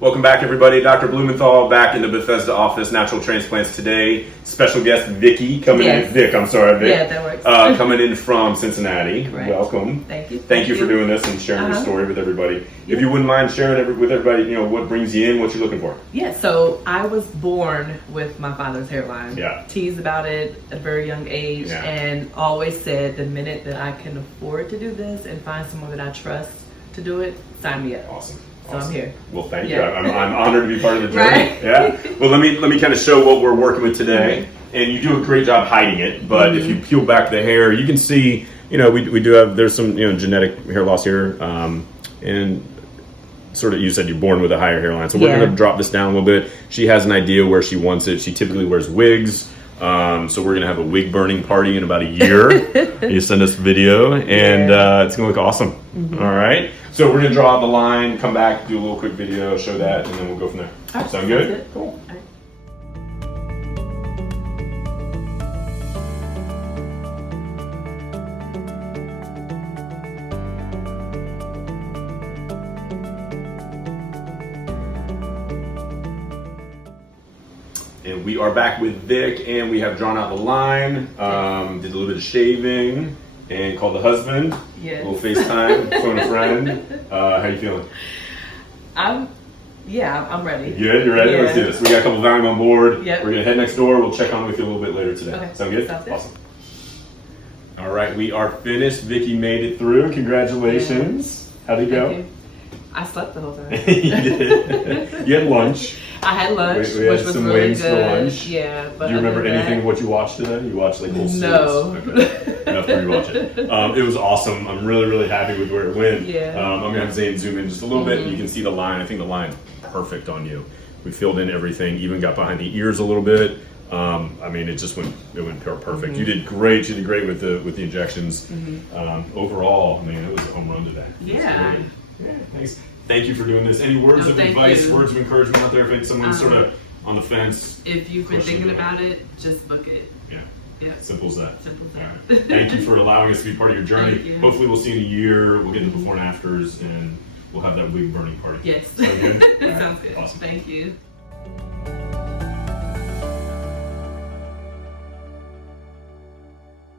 Welcome back, everybody. Dr. Blumenthal back in the Bethesda office, Natural Transplants today. Special guest Vicky coming in. Vick, I'm sorry, Vick. Yeah, that works. Coming in from Cincinnati. Correct. Welcome. Thank you. Thank you for doing this and sharing your story with everybody. If you wouldn't mind sharing with everybody, what brings you in, what you're looking for. Yeah, so I was born with my father's hairline. Yeah. Teased about it at a very young age, and always said the minute that I can afford to do this and find someone that I trust to do it, sign me up. Awesome. So I'm here. Well, thank you. I'm honored to be part of the journey. Right? Yeah. Well, let me kind of show what we're working with today. And you do a great job hiding it, but if you peel back the hair, you can see, we do have, there's some, genetic hair loss here. And sort of, you said you're born with a higher hairline. So we're going to drop this down a little bit. She has an idea where she wants it. She typically wears wigs. So we're going to have a wig burning party in about a year. You send us a video and it's going to look awesome. All right. So we're going to draw out the line, come back, do a little quick video, show that, and then we'll go from there. Right, sound good? Cool. All right. And we are back with Vick, and we have drawn out the line, did a little bit of shaving, and called the husband. Yes. A little FaceTime, phone a friend. How you feeling? I'm ready. Good? You ready? Yeah. Let's do this. We got a couple of Valium on board. Yep. We're going to head next door. We'll check on with you a little bit later today. Okay. Sound good? Sounds good. Awesome. All right, we are finished. Vicky made it through. Congratulations. How'd it go? Thank you. I slept the whole time. You did. You had lunch. I had lunch, We had which was some really wings good. for lunch. Yeah, but Do you remember other than anything that, of what you watched today? You watched like whole series? No. Okay. Enough to rewatch it. It was awesome. I'm really, really happy with where it went. Yeah. I'm going to have Zane zoom in just a little bit. You can see the line. I think the line's perfect on you. We filled in everything, even got behind the ears a little bit. It went perfect. You did great. You did great with the injections. Overall, it was a home run today. Yeah. Yeah, thanks. Thank you for doing this. Any words of advice, words of encouragement out there if someone's sort of on the fence? If you've been thinking about it, just book it. Yeah. Yeah. Simple as that. Simple as All that. right. Thank you for allowing us to be part of your journey. Thank you. Hopefully we'll see you in a year. We'll get the before and afters and we'll have that wig burning party. Yes. Sound good? All right. Sounds good. Awesome. Thank you.